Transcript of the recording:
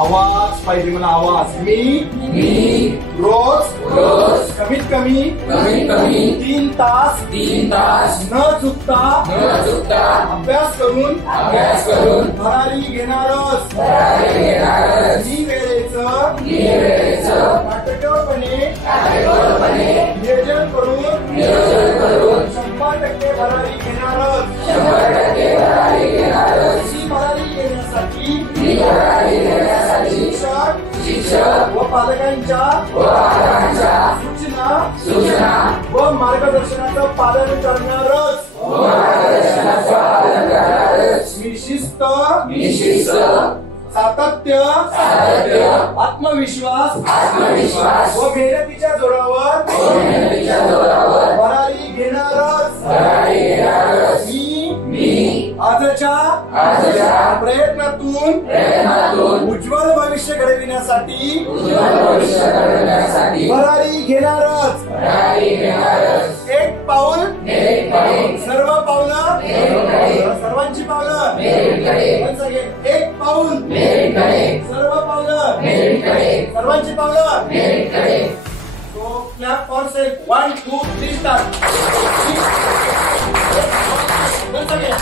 आवाज पाहिजे मला, आवाज. मी रोज कमीत कमी 3 तास न चुकता अभ्यास करून भरारी घेणारच. मी वेळेचं काटेकोरपणे नियोजन करून 100% भरारी घेणारच. ही भरारी घेण्यासाठी शिक्षक व पालकांच्या सूचना व मार्गदर्शनाचं पालन करणारच. मी शिस्त, सातत्य, आत्मविश्वास व मेहनतीच्या जोरावर भरारी घेणारच. मी आजच्या प्रयत्नातून उज्ज्वल भविष्य घडविण्यासाठी भरारी घेणारच. एक पाऊल सर्व पावलं सर्वांची पावलं. एक पाऊल सर्व पावलं सर्वांची पावलं. So clap for self. 1, 2, 3 start. Once again.